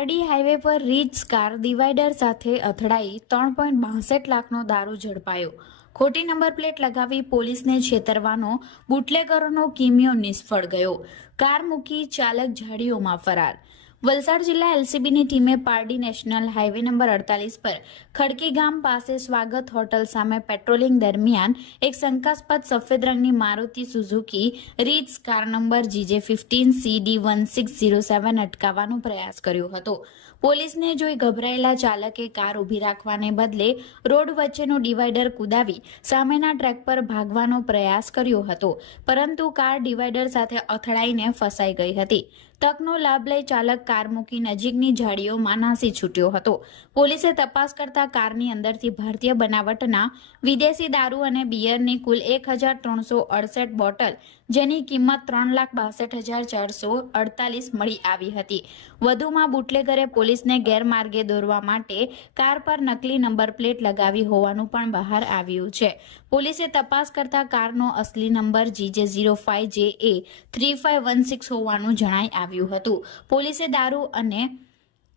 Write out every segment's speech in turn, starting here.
Pardi highway પર Ritz car divider સાથે અથડાઈ 3.62 લાખનો દારૂ ઝડપાયો। ખોટી નંબર પ્લેટ લગાવી પોલીસને છેતરવાનો બુટલેગરોનો કિમિયો નિષ્ફળ ગયો। કાર મૂકી ચાલક ઝાડીઓમાં ફરાર। વલસાડ જિલ્લા એલસીબીની ટીમે પારડી નેશનલ હાઈવે નંબર 48 પર ખડકી ગામ પાસે સ્વાગત હોટલ સામે પેટ્રોલિંગ દરમિયાન એક શંકાસ્પદ સફેદ રંગની Maruti Suzuki Ritz car number GJ15CD1607 અટકાવવાનો પ્રયાસ કર્યો હતો। પોલીસને જોઈ ગભરાયેલા ચાલકે કાર ઊભી રાખવાને બદલે રોડ વચ્ચેનું ડિવાઈડર કૂદાવી સામેના ટ્રેક પર ભાગવાનો પ્રયાસ કર્યો હતો, પરંતુ કાર ડિવાઈડર સાથે અથડાઈને ફસાઈ ગઈ હતી। તકનો લાભ લઈ ચાલક કાર મૂકી નજીકની ઝાડીઓમાં નાસી છૂટ્યો હતો। પોલીસે તપાસ કરતા કારની અંદરથી ભારતીય બનાવટના વિદેશી દારૂ અને બિયરની કુલ 1368 બોટલ, જેની કિંમત 3,62,448 મળી આવી હતી। વધુમાં બુટલેગરે પોલીસને ગેરમાર્ગે દોરવા માટે કાર પર નકલી નંબર પ્લેટ લગાવી હોવાનું પણ બહાર આવ્યું છે। પોલીસે તપાસ કરતા કારનો અસલી નંબર GJ05JA3516 હોવાનું જણાઈ આવ્યું હતું। પોલીસે દારૂ અને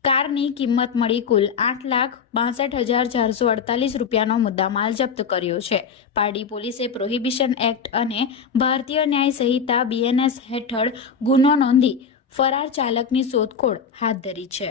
કારની કિંમત મળી કુલ 8,62,448 રૂપિયાનો મુદ્દામાલ જપ્ત કર્યો છે। પારડી પોલીસે પ્રોહિબિશન એક્ટ અને ભારતીય ન્યાય સંહિતા BNS હેઠળ ગુનો નોંધી ફરાર ચાલકની શોધખોળ હાથ ધરી છે।